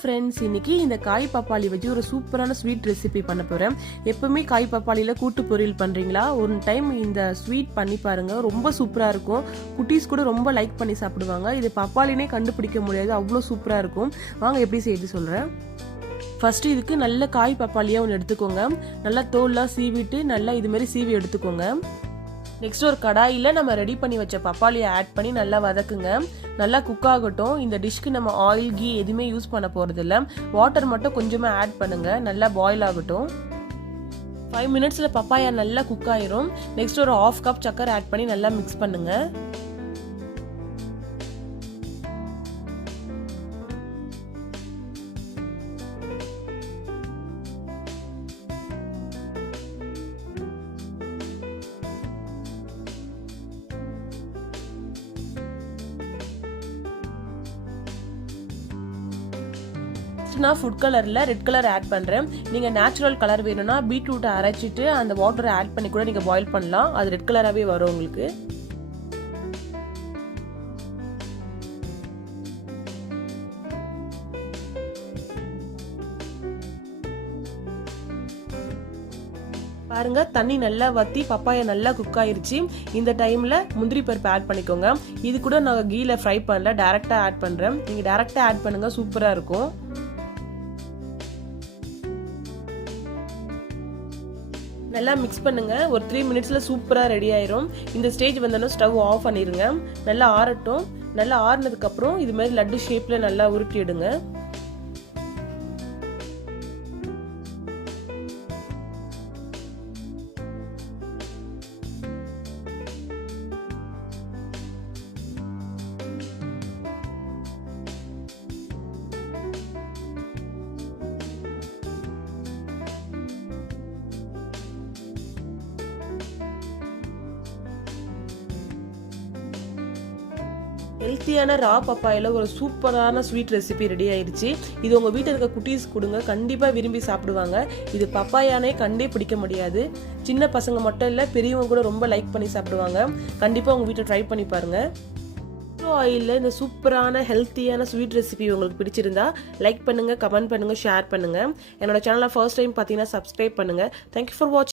Friends, இன்னைக்கு இந்த காய் பப்பாளி வச்சு ஒரு சூப்பரான ஸ்வீட் ரெசிபி பண்ண போகிறேன். எப்பவுமே காய் பப்பாளியில் கூட்டு பொரியல் பண்ணுறீங்களா? ஒரு டைம் இந்த ஸ்வீட் பண்ணி பாருங்க, ரொம்ப சூப்பராக இருக்கும். குட்டீஸ் கூட ரொம்ப லைக் பண்ணி சாப்பிடுவாங்க. இது பப்பாளினே கண்டுபிடிக்க முடியாது, அவ்வளோ சூப்பராக இருக்கும். வாங்க எப்படி செய்து சொல்கிறேன். ஃபர்ஸ்ட் இதுக்கு நல்ல காய் பப்பாளியாக ஒன்று எடுத்துக்கோங்க. நல்லா தோல்லாம் சீவிட்டு நல்லா இதுமாரி சீவி எடுத்துக்கோங்க. நெக்ஸ்ட் ஒரு கடாயில் நம்ம ரெடி பண்ணி வச்ச பப்பாளியை ஆட் பண்ணி நல்லா வதக்குங்க. நல்லா குக் ஆகட்டும். இந்த டிஷ்க்கு நம்ம ஆயில் கீ எதுவுமே யூஸ் பண்ண போகிறது இல்லை. வாட்டர் மட்டும் கொஞ்சமாக ஆட் பண்ணுங்க. நல்லா பாயில் ஆகட்டும். 5 மினிட்ஸில் பப்பாயா நல்லா குக் ஆயிரும். நெக்ஸ்ட் ஒரு 1/2 கப் சக்கரை ஆட் பண்ணி நல்லா மிக்ஸ் பண்ணுங்க. நான் ஃபுட் கலரில் ரெட் கலர் ஆட் பண்ணுறேன். நீங்கள் நேச்சுரல் கலர் வேணும்னா பீட்ரூட்டை அரைச்சிட்டு அந்த வாட்டரை ஆட் பண்ணி கூட நீங்கள் பாயில் பண்ணலாம். அது ரெட் கலராகவே வரும் உங்களுக்கு. பாருங்க, தண்ணி நல்லா வத்தி பப்பாயா நல்லா குக் ஆயிருச்சு. இந்த டைம்ல முந்திரி பருப்பு ஆட் பண்ணிக்கோங்க. இது கூட நான் கீல ஃப்ரை பண்ணல, டைரக்டா ஆட் பண்றேன். நீங்க டைரக்டா ஆட் பண்ணுங்க, சூப்பரா இருக்கும். நல்லா மிக்ஸ் பண்ணுங்க. ஒரு 3 மினிட்ஸ்ல சூப்பரா ரெடி ஆயிரும். இந்த ஸ்டேஜ் வந்தோன்னா ஸ்டவ் ஆஃப் பண்ணிருங்க. நல்லா ஆறட்டும். நல்லா ஆறுனதுக்கு அப்புறம் இது மாதிரி லட்டு ஷேப்ல நல்லா உருட்டிடுங்க. ஹெல்த்தியான ரா பப்பாயில ஒரு சூப்பரான ஸ்வீட் ரெசிபி ரெடி ஆயிடுச்சு. இது உங்க வீட்டில் இருக்க குட்டீஸ் கொடுங்க, கண்டிப்பா விரும்பி சாப்பிடுவாங்க. இது பப்பாயானே கண்டே பிடிக்க முடியாது. சின்ன பசங்க மட்டும் இல்ல, பெரியவங்க கூட ரொம்ப லைக் பண்ணி சாப்பிடுவாங்க. கண்டிப்பா உங்க வீட்டில் ட்ரை பண்ணி பாருங்க. ஆயில்ல இந்த சூப்பரான ஹெல்த்தியான ஸ்வீட் ரெசிபி உங்களுக்கு பிடிச்சிருந்தா லைக் பண்ணுங்க, கமெண்ட் பண்ணுங்க, ஷேர் பண்ணுங்க. என்னோட சேனலை ஃபர்ஸ்ட் டைம் பார்த்தீங்கன்னா சப்ஸ்கிரைப் பண்ணுங்க. தேங்க்யூ ஃபார் வாட்சிங்.